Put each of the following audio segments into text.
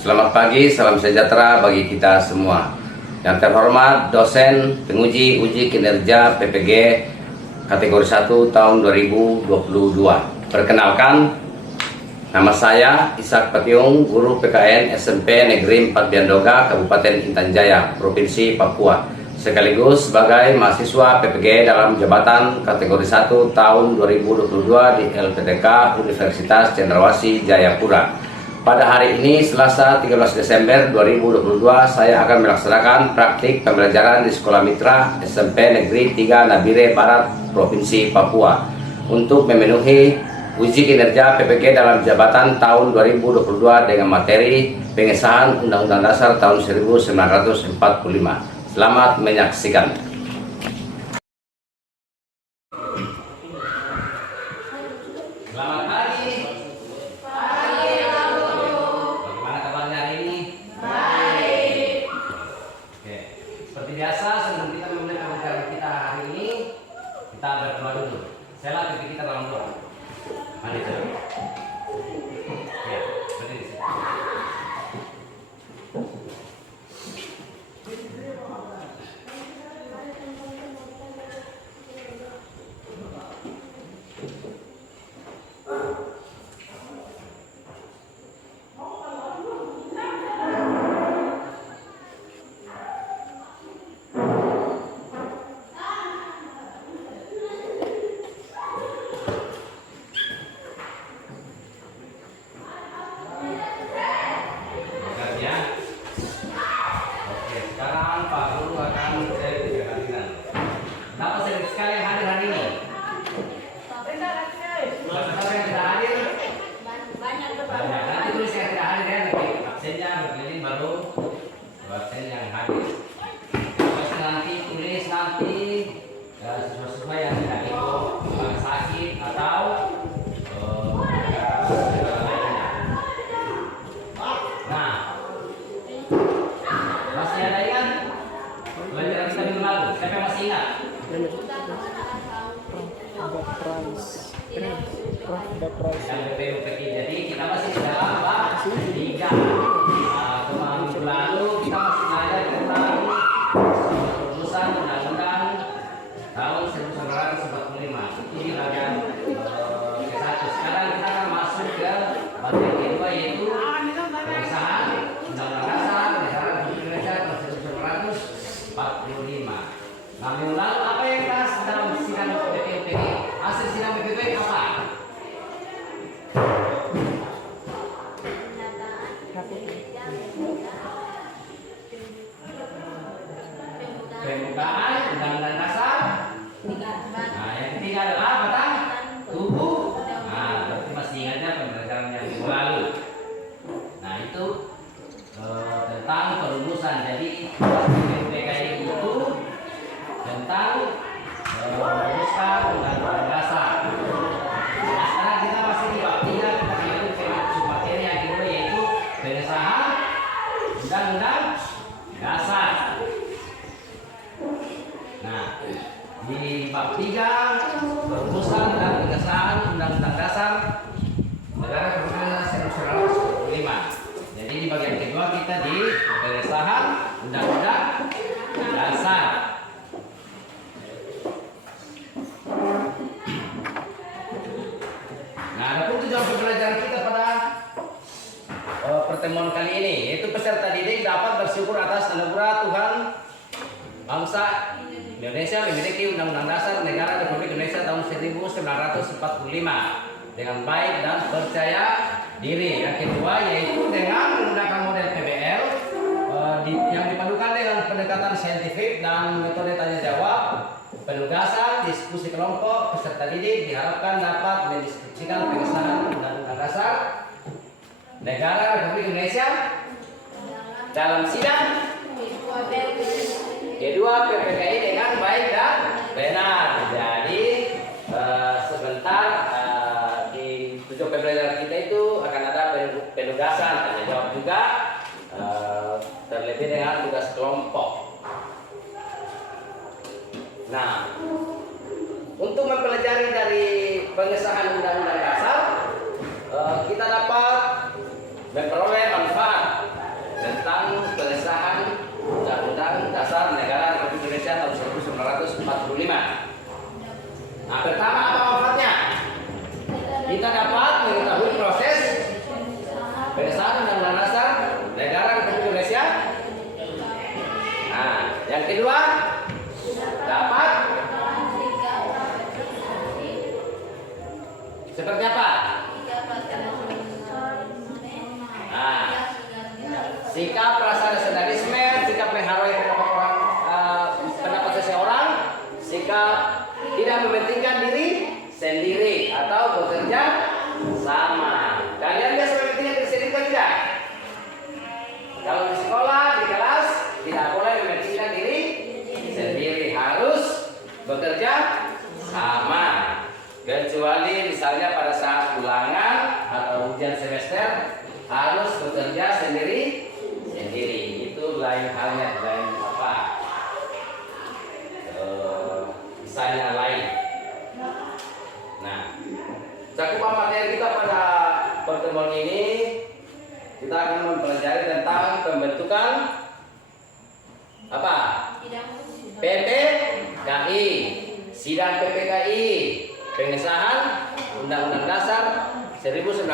Selamat pagi, salam sejahtera bagi kita semua. Yang terhormat dosen penguji uji kinerja PPG kategori 1 tahun 2022. Perkenalkan, nama saya Ishak Patiung, guru PKN SMP Negeri 4 Biandoga, Kabupaten Intan Jaya, Provinsi Papua. Sekaligus sebagai mahasiswa PPG dalam jabatan kategori 1 tahun 2022 di LPTK Universitas Cendrawasih Jayapura. Pada hari ini, Selasa 13 Desember 2022, saya akan melaksanakan praktik pembelajaran di Sekolah Mitra SMP Negeri 3 Nabire Barat, Provinsi Papua untuk memenuhi uji kinerja PPG dalam jabatan tahun 2022 dengan materi pengesahan Undang-Undang Dasar tahun 1945. Selamat menyaksikan. Selamat pagi. Bagaimana kabarnya hari ini? Baik. Oke. Seperti biasa, sebelum kita memulai pembelajaran kita hari ini, kita berdoa dulu. Setelah pipi kita dalam doa. Mari kita. Ya, berdiri. Siswa-siswa yang tidak ikut sakit atau nah, masih ada ingat pelajaran kita minggu lalu? Siapa yang masih ingat? Yang BPUPK. Jadi kita masih dalam bab 3. Kemarin minggu lalu kita masih belajar tentang rumusan undang-undang tahun 1945. Ini bagian ke-1. Sekarang kita akan masuk ke bagian kedua, yaitu pengesahan Undang-Undang Dasar Negara Republik Indonesia tahun 1945. Nah, minggu lalu apa yang kita sedang sidang BPUPK? Hasil sidang BPUPK apa? Pembukaan Undang-Undang Dasar. Nah, yang ketiga adalah batang tubuh. Nah, berarti masih ingatnya pembelajaran yang minggu lalu. Nah, itu tentang perumusan. Jadi PPK itu tentang merumuskan Undang-Undang Dasar. Nah, sekarang kita masih di bab 3, kita menuju materi yang kedua, yaitu pengesahan Undang-Undang Dasar. Nah, di bab 3 perumusan dan pengesahan Undang-Undang Dasar Negara Republik Indonesia 1945. Jadi di bagian kedua kita di pengesahan Undang-Undang Dasar. Nah, adapun tujuan pembelajaran kita pada pertemuan kali ini, yaitu peserta didik dapat bersyukur atas anugerah Tuhan bangsa Indonesia memiliki Undang-Undang Dasar Negara Republik Indonesia tahun 1945 dengan baik dan percaya diri. Yang kedua yaitu dengan menggunakan model PBL yang dipadukan dengan pendekatan saintifik dan metode tanya jawab, penugasan, diskusi kelompok. Peserta didik diharapkan dapat mendiskusikan pengesahan Undang-Undang Dasar Negara Republik Indonesia dalam sidang kedua PPKI dengan baik dan benar. Jadi sebentar di tujuan pembelajaran kita itu akan ada penugasan, tanya jawab juga, terlebih dengan tugas kelompok. Nah, untuk mempelajari dari pengesahan Undang-Undang Dasar, kita dapat memperoleh manfaat Nah, pertama apa manfaatnya? Kita dapat mengetahui proses pengesahan Undang-Undang Dasar Negara Republik Indonesia. Nah, yang kedua dapat seperti apa? Nah, sikap rasa nasionalisme, sikap menghargai pendapat seseorang, sikap tidak mementingkan diri sendiri atau bekerja sama. Kalian biasa mementingkan diri sendiri atau tidak? Kalau di sekolah, di kelas, tidak boleh mementingkan diri sendiri, harus bekerja sama. Kecuali misalnya pada saat ulangan atau ujian semester harus bekerja sendiri. Itu lain halnya, lain apa? Misalnya lain. Nah, cakupan materi kita pada pertemuan ini kita akan mempelajari tentang pembentukan apa? PPKI, sidang PPKI, pengesahan Undang-Undang Dasar 1945.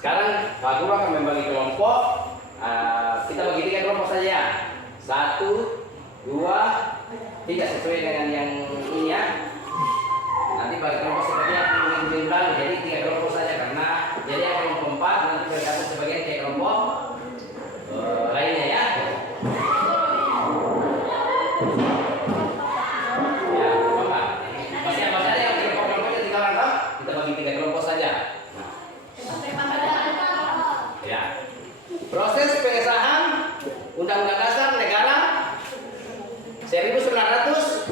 Sekarang Pak Guru akan membagi kelompok. Kita bagi 3 kelompok saja. 1, 2, 3 sesuai dengan yang ini ya. Nanti bagi kelompok seperti yang bilang, jadi 3 kelompok saja karena jadi yang kelompok 4 nanti bergabung sebagian kayak kelompok lainnya ya. Ya, apa? Masih ada yang kelompok-kelompoknya 3 orang toh? Kita bagi 3 kelompok saja. Ya. Proses pengesahan Undang-Undang Dasar Negara 1945.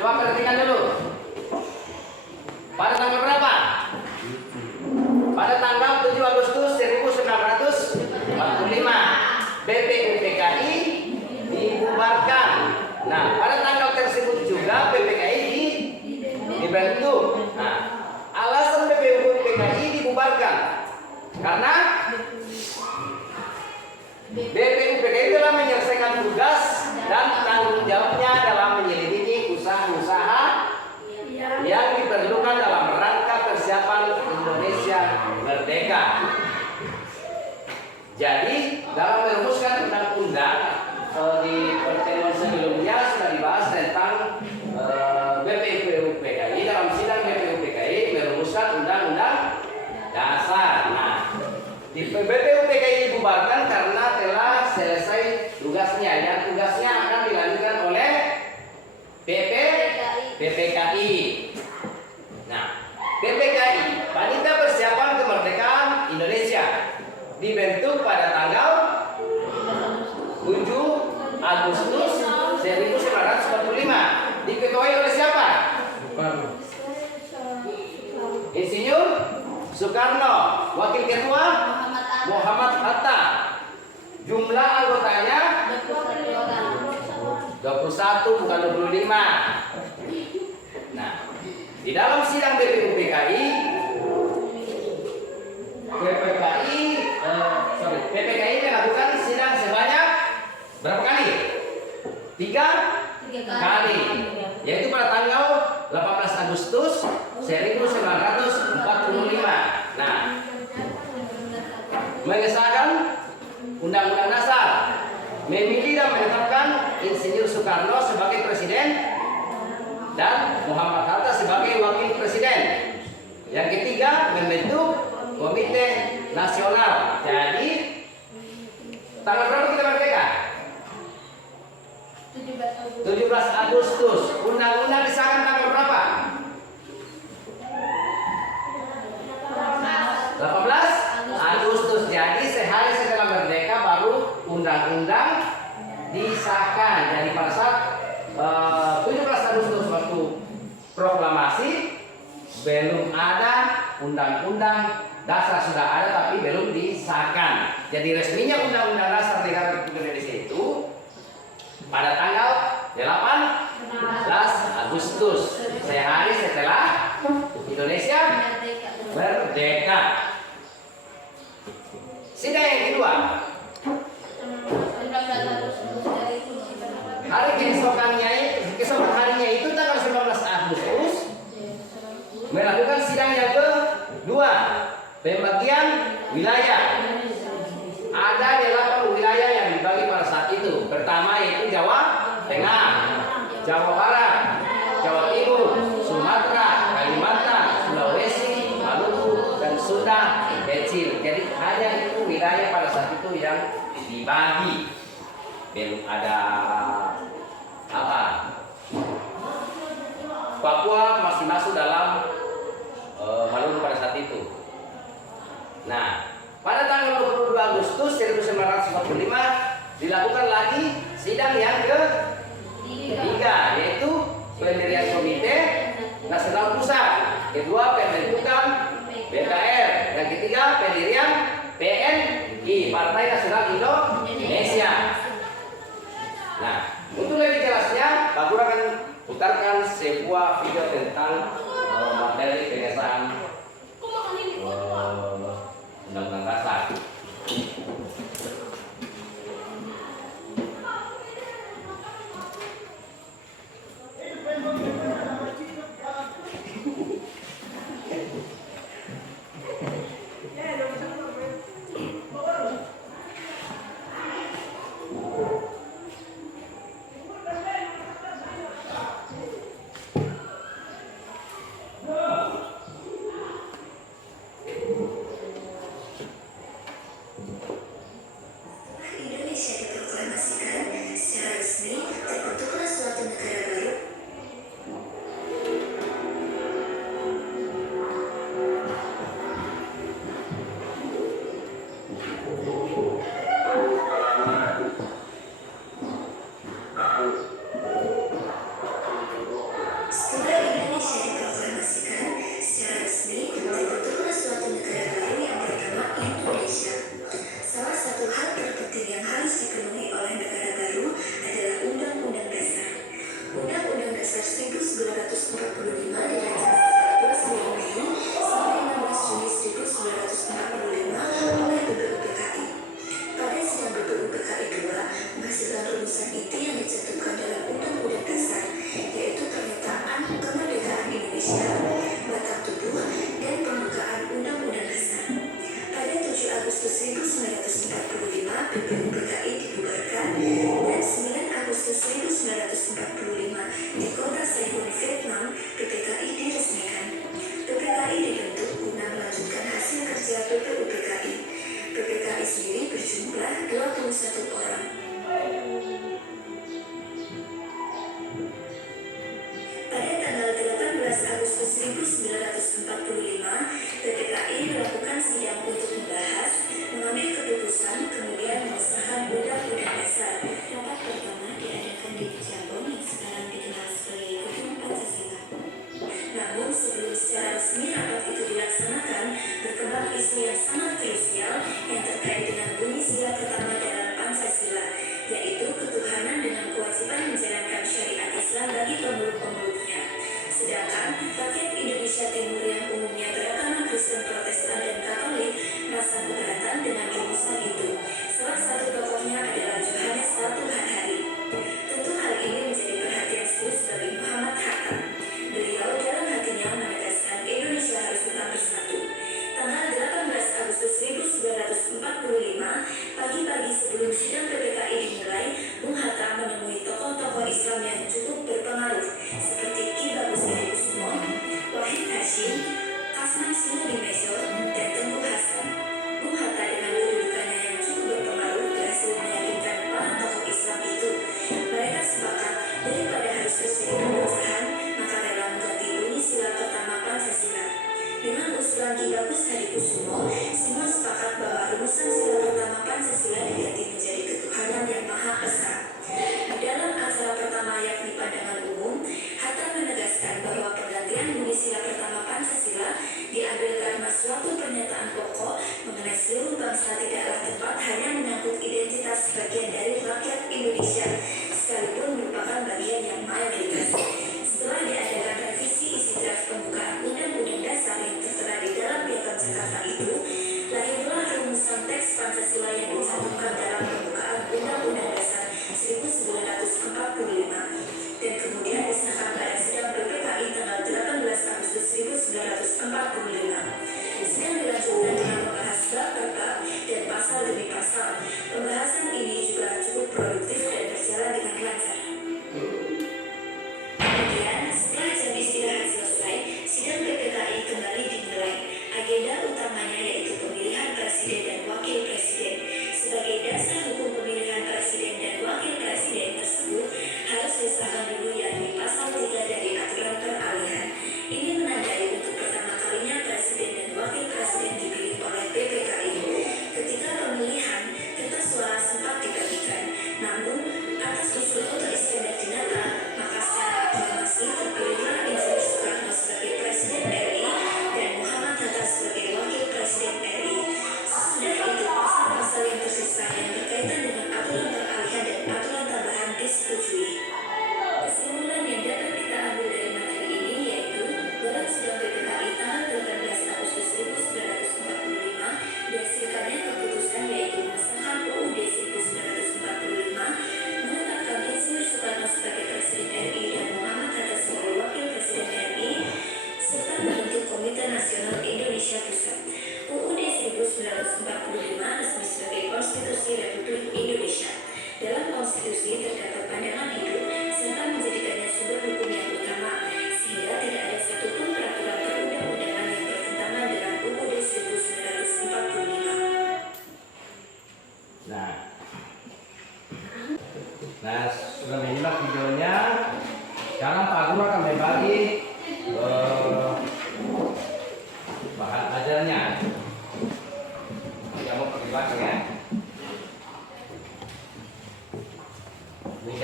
Coba perhatikan dulu. Pada tanggal berapa? Pada tanggal 7 Agustus 1945 BPUPKI dibubarkan. Nah, pada tanggal tersebut juga BPKI dibentuk. Nah, alasan BPUPKI dibubarkan karena BPUPKI telah menyelesaikan tugas dan tanggung jawabnya dalam menyelidiki usaha-usaha yang diperlukan dalam rangka persiapan Indonesia merdeka. Jadi dalam merumuskan undang-undang di pertemuan sebelumnya sudah dibahas tentang BPUPKI. Dalam sidang BPUPKI merumuskan undang-undang dasar. Nah, di BPUPKI dibubarkan karena telah selesai tugasnya, dan tugasnya akan dilanjutkan oleh PPKI. Nah, PPKI, Panitia Persiapan Kemerdekaan Indonesia, dibentuk pada tanggal 7 Agustus 1945. Diketuai oleh siapa? Insinyur Soekarno. Wakil ketua Muhammad Hatta. Jumlah anggotanya 21 bukan 25. Nah, di dalam sidang BPUPKI PPKI melakukan sidang sebanyak berapa kali? 3 kali. Yaitu pada tanggal 18 Agustus 1945. Nah, mengesahkan Undang-Undang Dasar, memilih dan menetapkan Insinyur Soekarno sebagai presiden dan Muhammad Hatta sebagai wakil presiden. Yang ketiga, membentuk Komite Nasional. Jadi tanggal berapa kita merdeka? 17 Agustus. Undang-undang disahkan tanggal berapa? 18 Agustus. Jadi sehari setelah merdeka baru undang-undang disahkan. Jadi pada saat 17 Agustus waktu proklamasi belum ada undang-undang dasar, sudah ada tapi belum disahkan. Jadi resminya Undang-Undang Dasar Negara Republik Indonesia itu pada tanggal 18 Agustus, sehari setelah Indonesia merdeka. Sidang yang kedua, hari keesokan harinya itu tanggal 19 Agustus melakukan sidang yang kedua, pembagian wilayah. Ada 8 wilayah yang dibagi pada saat itu. Pertama yaitu Jawa Tengah, Jawa Barat, Jawa Timur, Sumatera, Kalimantan, Sulawesi, Maluku, dan Sunda kecil. Jadi hanya itu wilayah pada saat itu yang dibagi. Belum ada apa. Papua masih masuk dalam Maluku pada saat itu. Nah, pada tanggal 22 Agustus 1945 dilakukan lagi sidang yang ketiga, yaitu pendirian Komite Nasional Pusat, kedua pembentukan BKR, yang ketiga pendirian PNI, Partai Nasional Indonesia. Nah, untuk lebih jelasnya, Pak Guru akan putarkan sebuah video tentang materi pengesahan Undang-Undang Dasar. Jakarta itu, lahirlah rumusan teks Pancasila yang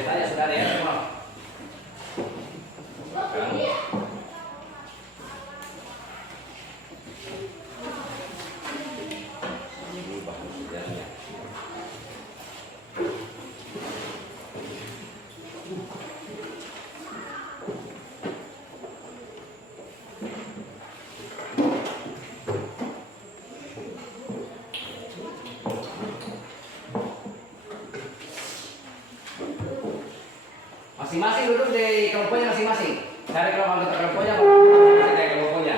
Ceritanya sudah ada ya semua. Ini bahan sejarahnya. Masing-masing duduk di kelompoknya masing-masing. Cari kelompok anggota kelompoknya, masing-masing dari kelompoknya.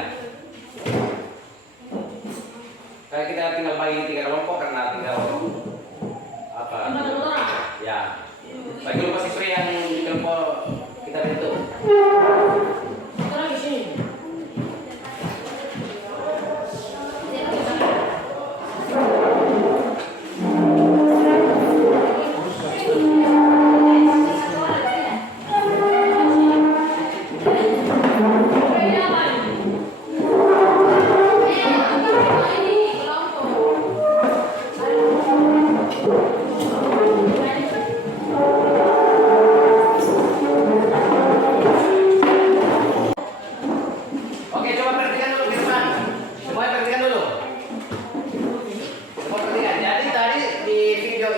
Kayak kita tinggal bagi 3 kelompok karena tinggal apa? Ya. Bagi kelompok siswa yang di kelompok kita bentuk.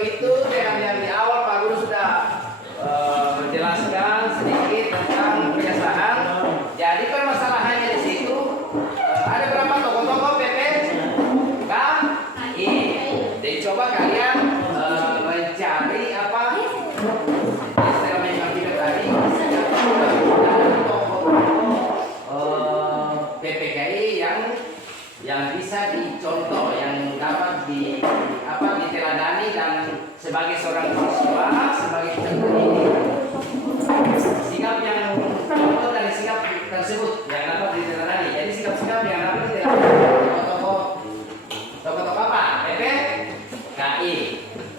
Itu yang di awal Pak Guru sudah menjelaskan sedikit tentang kebiasaan. Jadi permasalahannya di situ ada berapa tokoh-tokoh PP KI. Jadi coba kalian mencari apa istilah yang kita tadi tokoh PPKI yang bisa dicontoh, yang dapat diteladani dan sebagai seorang siswa, sebagai contoh ini sikap yang contoh dari sikap tersebut yang dapat diteladani. Jadi sikap-sikap yang dapat diteladani tokoh-tokoh apa? PPKI.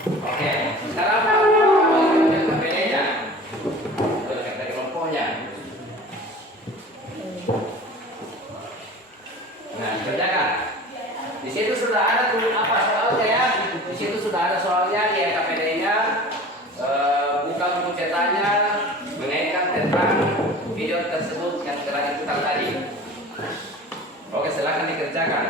Oke, sekarang apa KPD-nya? Dari kelompoknya. Nah, kerjakan. Di situ sudah ada apa soalnya ya? Di situ sudah ada soalnya di KPD-nya. Buka buku cetaknya, mengaitkan tentang video tersebut yang telah diputar tadi. Oke, silakan dikerjakan.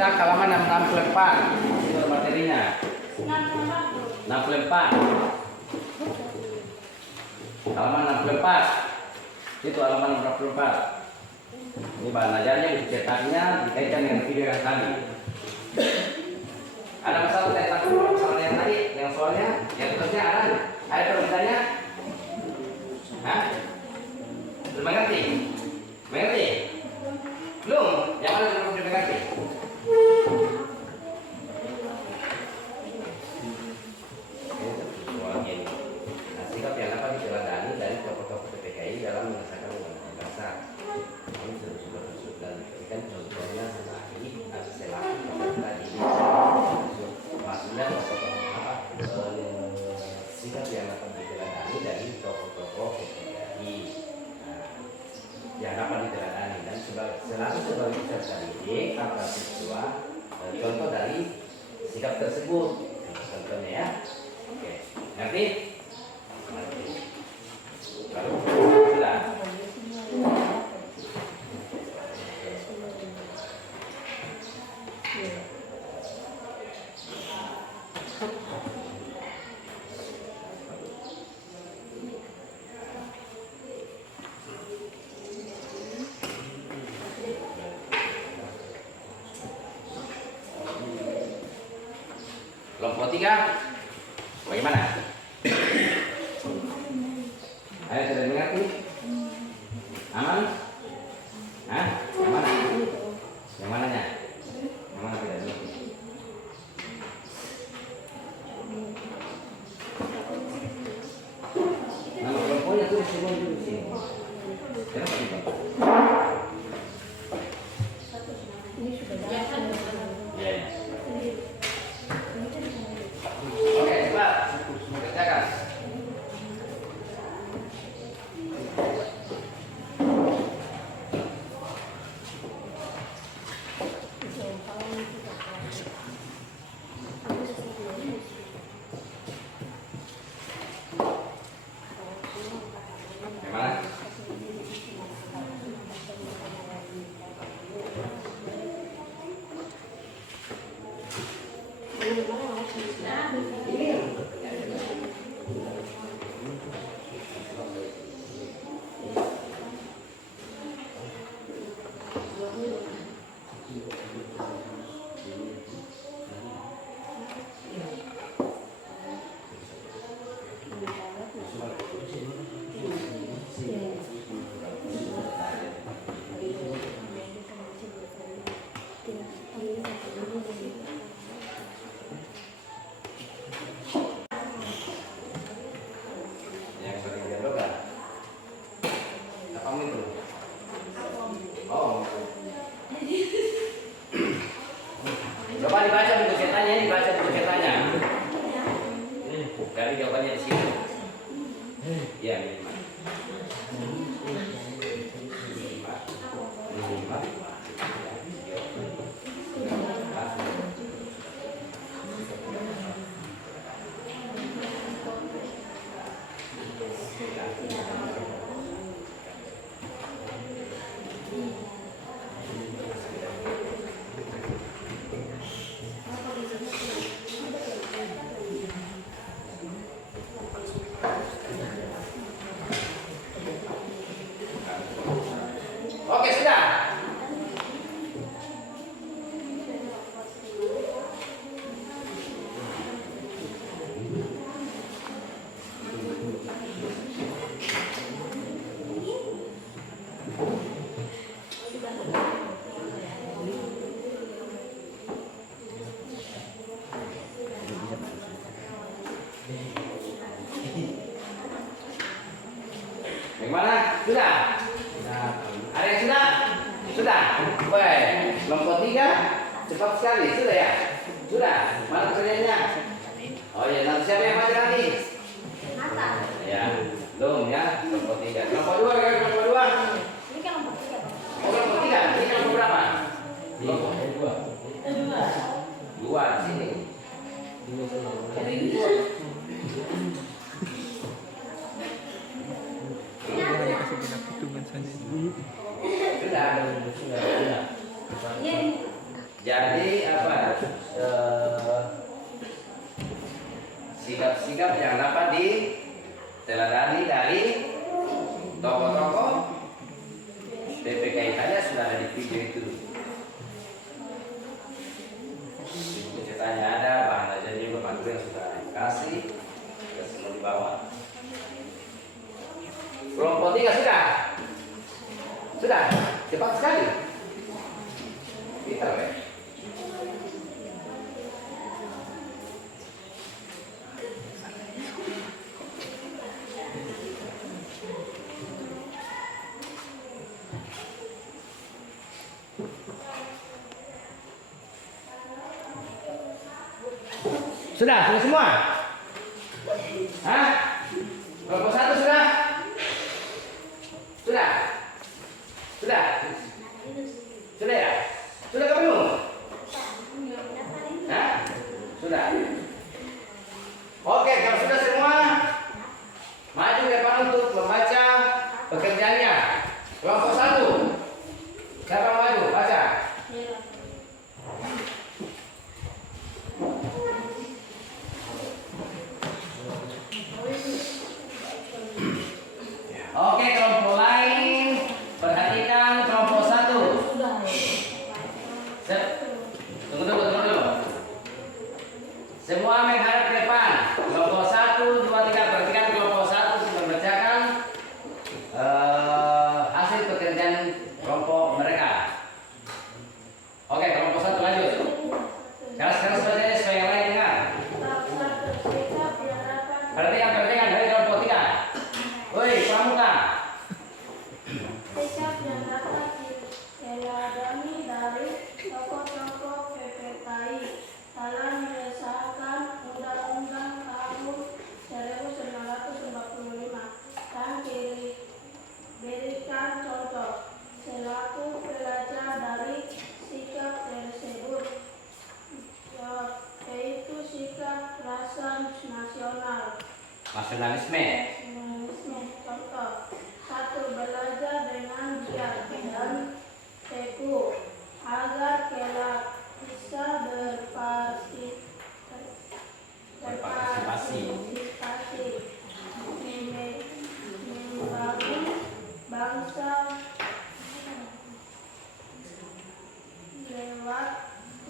Halaman 64 itu materinya 64 halaman 64 itu halaman 64. Ini bahan ajarnya dicetaknya dikaitkan dengan video yang tadi. Ada masalah tentang soal yang tadi, yang soalnya yang terusnya ada perbedaannya? Hah? Belum mengerti? Mengerti? Belum? Yang mana belum mengerti? Sikap yang dapat diteladani dari tokoh-tokoh PPKI dalam menyelesaikan undang-undang dasar. Ini sudah diberikan contohnya selain selaku tadi. Maksudnya sikap yang dapat diteladani dari tokoh-tokoh PPKI yang dapat diteladani dan selalu sebagai peserta didik atau siswa contoh dari sikap tersebut. Contohnya ya. Oke, ngerti? Lalu sudah. 3. Bagaimana? Ayo sudah mengerti? Aman? Hah? Yang mana? Yang mananya? Yang mana tidak mengerti? Nama kelompoknya tuh semua di sini. Kenapa gitu? Ya. Oke, cepat. Kerjakan. Gimana? Yang sering dialog kan? Apa itu? Oh. Coba dibaca buku ceritanya, dibaca buku ceritanya. Dari jawabannya di sini. Ya, minimal. Oke, sudah. Bagaimana? Sudah? Ada yang sudah? Sudah? Baik. Kelompok 3 cepat sekali. Sudah ya? Sudah? Mana kerjanya? Oh iya, nanti siapa yang baca nanti? Ya, belum ya. Kelompok 3. Kelompok 2 kan? Kelompok 2. Ini kan kelompok 3. Oh, kelompok 3. Ini kelompok berapa? Kelompok 2. 2 di sini. Sudah. Jadi apa? Sikap-sikap yang dapat diteladani dari tokoh-tokoh PPKI saja sudah ada di video itu. Buku ceritanya ada, bahan aja juga materi yang sudah dikasih, sudah semua di bawah. Kelompok 3 sudah? Sudah? Cepat sekali. Pintar ya? Sudah semua? Hah? Kelompok 1 sudah? Sudah? Sudah? Sudah ya? Sudah kamu? Hah? Sudah? Oke, kalau sudah semua, maju ke depan untuk membaca pekerjaannya. Kelompok 1. Siapa maju? Baca. Perhatikan dari kelompok 3. Woi, pramuka. Sikap yang dapat diteladani dari tokoh-tokoh PPKI dalam mengesahkan Undang-Undang Tahun 1945 dan berikan contoh selaku pelajar dari sikap tersebut, yaitu sikap rasa nasional. Nasionalisme. Contoh: 1. Belajar dengan giat dan teguh agar kelak bisa berpartisipasi membangun bangsa lewat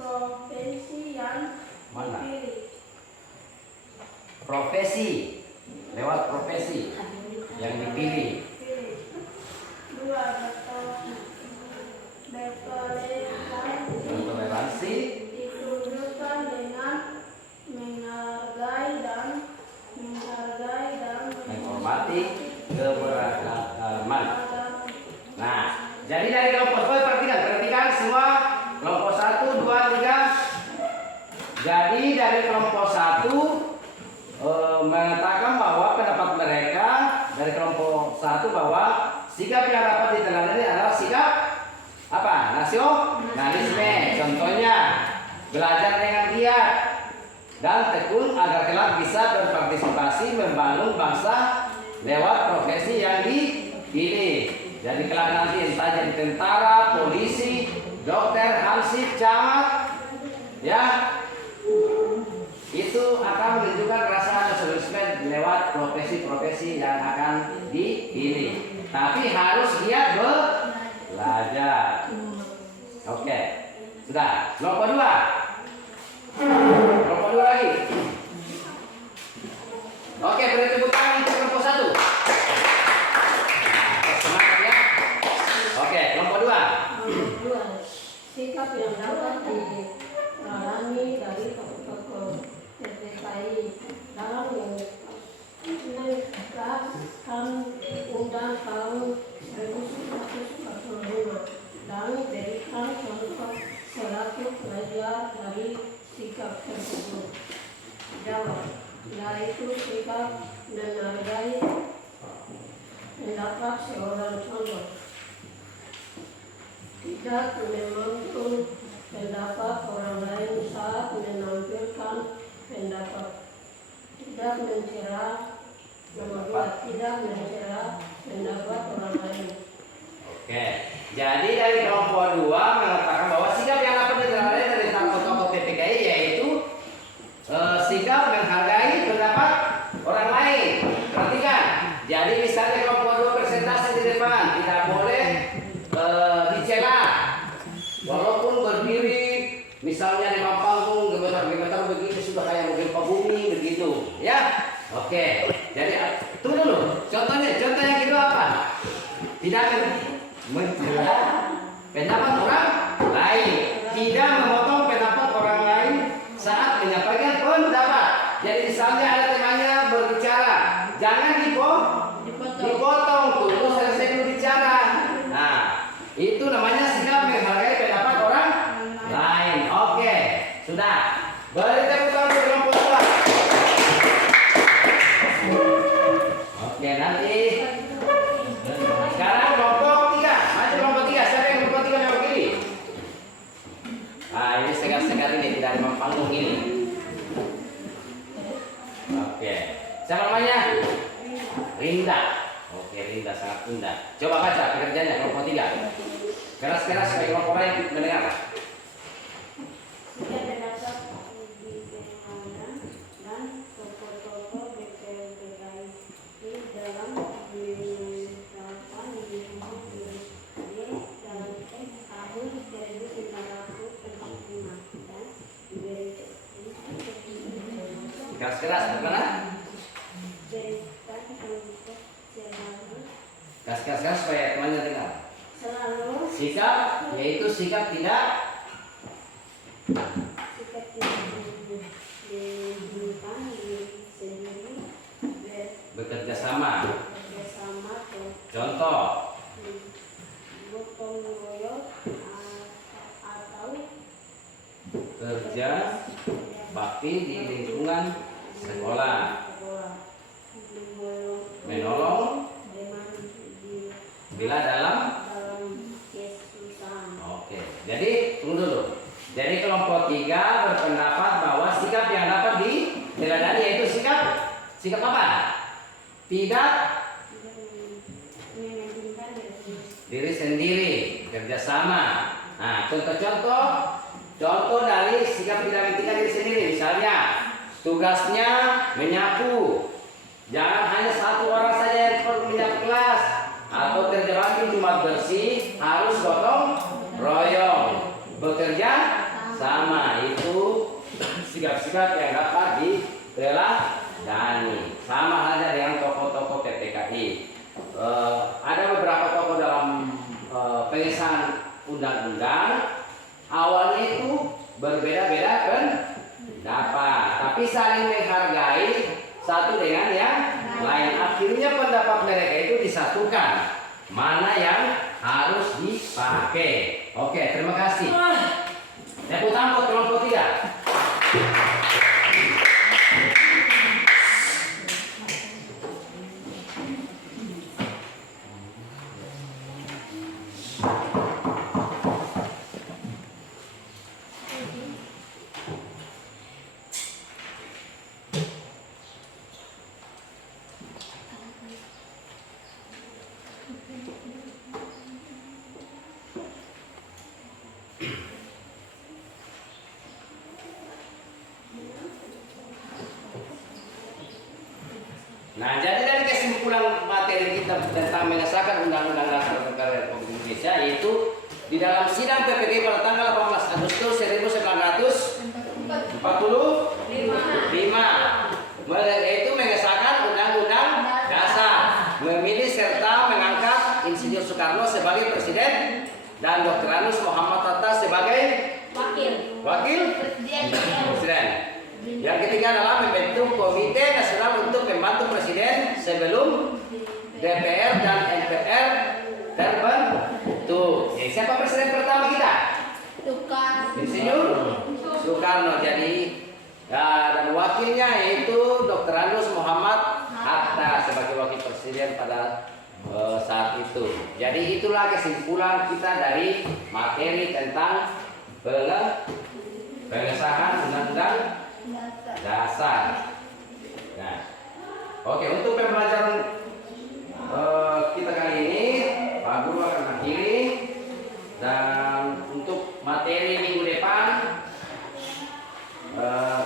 profesi yang dipilih. Profesi. Lewat profesi yang dipilih. 2. Bertoleransi ditunjukkan dengan menghargai dan menghormati keberagaman. Nah, jadi dari kelompok perhatikan semua kelompok 1, 2, 3. Jadi dari kelompok 1 mengatakan bahwa pendapat mereka dari kelompok 1 bahwa sikap yang dapat diteladani adalah sikap apa? Nasionalisme. Contohnya belajar dengan giat dan tekun agar kelak bisa berpartisipasi membangun bangsa lewat profesi yang dipilih. Jadi kelak nanti entah jadi tentara, polisi, dokter, hansip, camat, ya, itu akan menunjukkan rasa nasionalisme lewat profesi-profesi yang akan dipilih. Tapi harus giat belajar. Oke, sudah. Kelompok 2. Kelompok 2 lagi. Oke, beri tepuk tangan untuk kelompok 1. Semangat ya. Oke, kelompok 2. Sikap yang dapat diteladani dari tokoh-tokoh PPKI dalam mengesahkan Undang Tahun 1945 dan berikan contoh selaku pelajar dari sikap tersebut. Jawab, yaitu sikap menghargai pendapat seorang contoh, tidak menuntut pendapat orang lain saat menampilkan pendapat, tidak mencela. Nomor 2, tidak mencela pendapat orang lain. Oke, jadi dari kelompok 2 mengatakan bahwa sikap yang dapat diteladani dari tokoh-tokoh PPKI yaitu sikap menghargai pendapat orang lain. Perhatikan, jadi misalnya kelompok 2 presentasi di depan tidak boleh dicela, walaupun berdiri misalnya di panggung gemetar-gemetar begitu sudah kayak mobil pabumi begitu, ya. Oke, jadi tunggu dulu. Contoh yang kedua apa? Tidak mencela pendapat orang lain, tidak memotong pendapat orang lain saat menyampaikan pendapat. Jadi misalnya ada temannya berbicara, jangan dipotong, tunggu selesai dulu bicara. Nah, itu namanya sikap menghargai pendapat orang lain. Oke, sudah. Beri tepuk tangan untuk kelompok 2. Oke, nanti sekarang kelompok 3. Maju kelompok 3. Siapa yang kelompok 3 yang begini? Ah, ini segar-segar ini tidak ada panggung ini. Oke. Siapa namanya? Rinda. Oke, Rinda sangat indah. Coba baca pekerjaannya kelompok 3. Keras-keras supaya kelompok lain mendengar. Sikap yang dapat diteladani dan tokoh-tokoh PPKI dalam mengesahkan Tahun 1945 dan Keras-keras bagaimana? berikan contoh selalu Keras-keras supaya temannya dengar. Sikap yaitu sikap tidak menunjukkan diri sendiri bekerja sama. bersama Contoh, gotong royong atau kerja bakti di lingkungan sekolah, menolong bila dalam. Oke, jadi tunggu dulu. Jadi kelompok 3 berpendapat bahwa sikap yang dapat diteladani yaitu sikap apa? Tidak diri sendiri, kerjasama. Nah, contoh dari sikap tidak mementingkan diri sendiri. Misalnya, tugasnya menyapu. Jangan hanya satu orang saja yang perlu menyapu kelas. Atau kerja bakti cuma bersih, harus gotong royong. Bekerja sama, itu sikap-sikap yang dapat diteladani. Sama halnya dengan tokoh-tokoh PPKI. Ada beberapa tokoh dalam pengesahan undang-undang. Awalnya itu berbeda-beda pendapat, tapi saling menghargai satu dengan yang lain. Akhirnya pendapat mereka itu disatukan. Mana yang harus dipakai? Oke, terima kasih. Tepuk tangan buat kelompok 3. Nah, jadi dari kesimpulan materi kita tentang mengesahkan Undang-Undang Dasar Negara Republik Indonesia, yaitu di dalam sidang PPG pada tanggal 18 Agustus 1945, yaitu mengesahkan Undang-Undang Dasar, memilih serta mengangkat Insinyur Soekarno sebagai Presiden dan Dr. Anus Muhammad Hatta sebagai Wakil Presiden. Yang ketiga adalah membentuk Komite Nasional untuk membantu Presiden sebelum DPR dan MPR terbentuk. Siapa Presiden pertama kita? Insinyur Soekarno. Jadi dan wakilnya yaitu Dr. Anus Muhammad Hatta sebagai Wakil Presiden pada saat itu. Jadi itulah kesimpulan kita dari materi tentang pengesahan Undang-Undang Dasar. Nah, oke, untuk pembelajaran kita kali ini Pak Guru akan mengakhiri, dan untuk materi minggu depan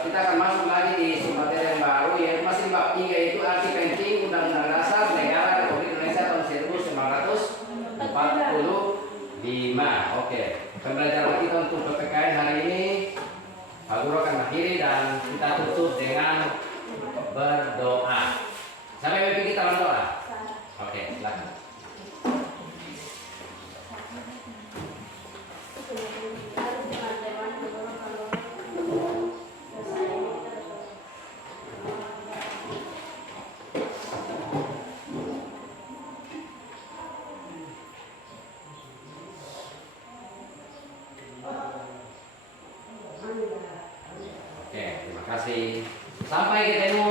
kita akan masuk lagi di materi yang baru, yaitu masih bab 3, yaitu arti penting Undang-Undang Dasar Negara Republik Indonesia tahun 1945. Oke, pembelajaran kita untuk PPKN hari ini Pak Guru akan mengakhiri dan kita tutup dengan berdoa. Sampai mimpi kita berdoa. Oke, silakan. Oke, terima kasih. Sampai ketemu